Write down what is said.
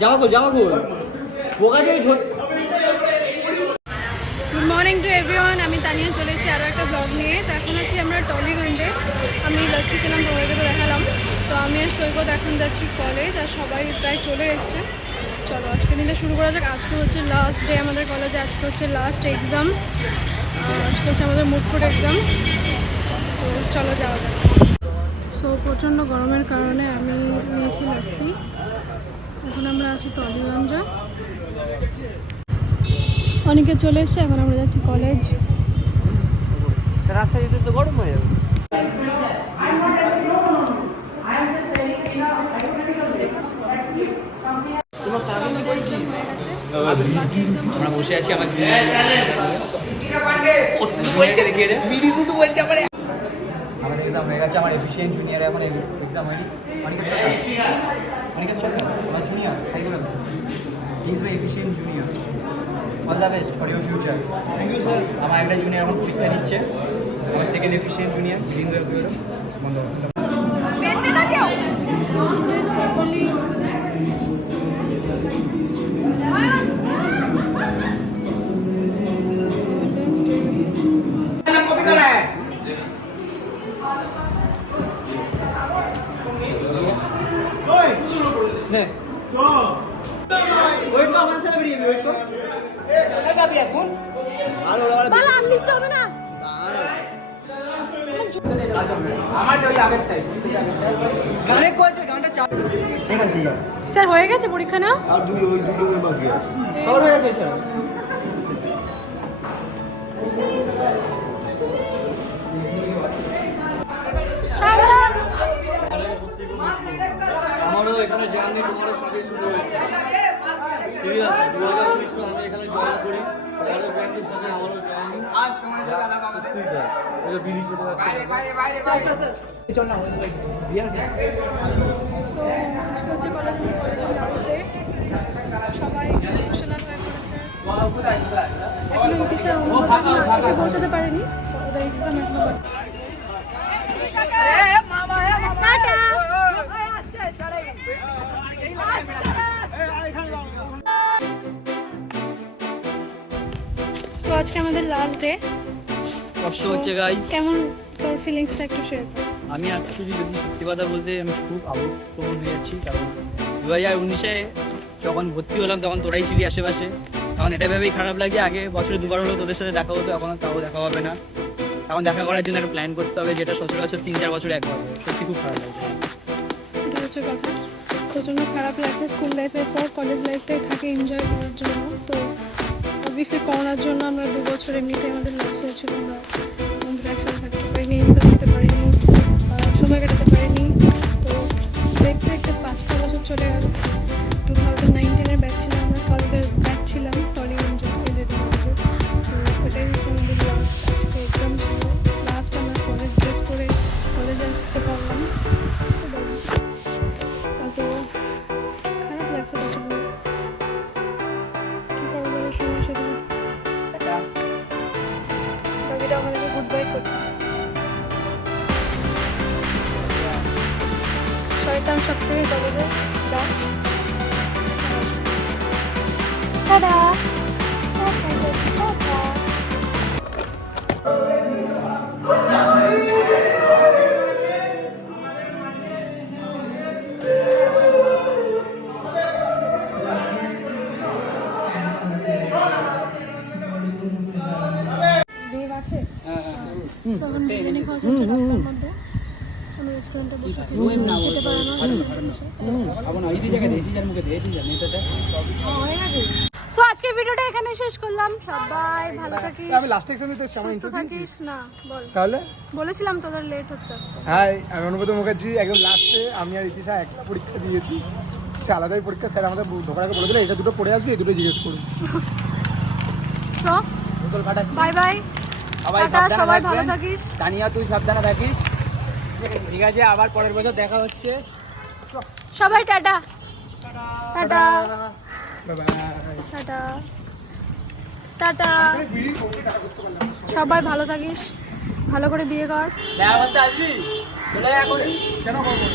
Good morning to everyone, আমি তানিয়া চলে এসেছি আরও একটা ব্লগ নিয়ে। তো এখন আছি আমরা টলিগঞ্জে। আমি লাস্টি খেলাম, তোমাদেরকে তো দেখালাম। তো আমি আর সৈকত এখন যাচ্ছি কলেজ, আর সবাই প্রায় চলে এসছে। চলো আজকে দিনটা শুরু করা যাক। আজকে হচ্ছে লাস্ট ডে আমাদের কলেজে, আজকে হচ্ছে লাস্ট এক্সাম, আজকে হচ্ছে আমাদের মুডফুড এক্সাম। তো চলো যাওয়া যাক। সো প্রচণ্ড গরমের কারণে আমি নিয়েছি লাস্সি। এখন আমরা আছি টলিগঞ্জে, অনেকে চলে এসছে। এখন আমরা যাচ্ছি কলেজ। রাস্তায় যেতে তো গরম হয়ে যাবে। আমরা বসে আছি আমার আমাদের এক্সাম হয়ে গেছে। আমার এফিসিয়েন্ট জুনিয়র এখন এক্সাম হয়নি। অনেকের সরকার আমার জুনিয়র হাই করে he is my efficient junior. All the best for your future. Thank you sir. আমার একটা জুনিয়র এখন পরীক্ষা দিচ্ছে, আমার সেকেন্ড এফিসিয়েন্ট জুনিয়র বীরেন্দ্র বন্ধ। স্যার হয়ে গেছে পরীক্ষা না? আমারও এখানে জার্নি তোমার সাথে শুরু হয়েছে। ঠিক আছে, 2019 আমি এখানে জয়েন করি, তোমাদের ব্যাচের সাথে আমারও জার্নি। আজ তোমার সাথে আলাপ আমাদের ঠিক আছে। এটা বিড়ি চলে যাচ্ছে। বাইরে চল না, বিয়ার। সো আজকে হচ্ছে কলেজের লাস্ট ডে, সবাই ইমোশনাল হয়ে পড়েছে। এখনো ইতিশা এসে পৌঁছাতে পারেনি, ওদের এক্সাম এখনো বাকি। সো আজকে আমাদের লাস্ট ডে। কষ্ট হচ্ছে গাইস। কেমন তোর ফিলিংসটা একটু শেয়ার কর। আমি অ্যাকচুয়ালি যদি সত্যি কথা বলতে আমি খুব আবেগপ্রবণ হয়ে যাচ্ছি, কারণ 2019-এ যখন ভর্তি হলাম তখন তোরাই ছিলি আশেপাশে। তখন এটা ভেবেই খারাপ লাগে, আগে বছরে দুবার হলেও তোদের সাথে দেখা হতো, এখন তাও দেখা হবে না। এখন দেখা করার জন্য একটা প্ল্যান করতে হবে, যেটা সচরাচর 3-4 বছরে একবার হবে। সত্যি খুব খারাপ লাগছে। এটা হচ্ছে কথা, প্রচণ্ড খারাপ লাগছে। স্কুল লাইফের পর কলেজ লাইফটাই থাকে এনজয় করার জন্য। তো অবভিয়াসলি করোনার জন্য আমরা 2 বছর এমনিতেই আমাদের লস হয়েছিল। আমরা বন্ধুরা একসাথে থাকতে পারিনি, এনজয় করতে পারিনি, সময় কাটাতে পারিনি। তো দেখতে দেখতে 5টা বছর চলে গেল। 2019-এর ব্যাচ ছিলাম আমরা, কলেজের ব্যাচ ছিলাম টলিগঞ্জে। তো এটাই হচ্ছে আমাদের লাস্ট। আজকে এক্সাম ছিল লাস্ট, আমরা কলেজ ড্রেস করে কলেজে আসতে পারলাম। তো খারাপ লাগছে প্রচন্ড। কি করবো বলো, সময় শুধু রবিটা আমাদেরকে গুড বাই করছে। শয়তান সব থেকে কলেজে গাছ। টাটা। বিরিয়ানি খাওয়া হচ্ছে রাস্তার মধ্যে, কোনো রেস্টুরেন্টে বসে খেতে পারে না। সো আজকের ভিডিওটা এখানে শেষ করলাম। সবাই ভালো থাকিস। আমি লাস্ট এক্সাম দিতে এসেছি, সুস্থ থাকিস। না বল, তাহলে বলেছিলাম তোদের লেট হচ্ছে আসতে। হাই, আমি অনুব্রত মুখার্জি। একদম লাস্টে আমি আর ইতিশা একটা পরীক্ষা দিয়েছি, সে আলাদাই পরীক্ষা। স্যার আমাদের ঢোকার আগে বলে দিলে এটা দুটো পড়ে আসবে, এই দুটো জিজ্ঞেস করুন। সো বাই বাই, সবাই ভালো থাকিস। তানিয়া তুই সাবধানে থাকিস, ঠিক আছে? আবার পরের বছর দেখা হচ্ছে। সবাই tata tata bye bye tata tata. সবাই ভালো থাকিস, ভালো করে বিয়ে কর। দেখা করতে আসবি? চলে যা করে। কেন করবো?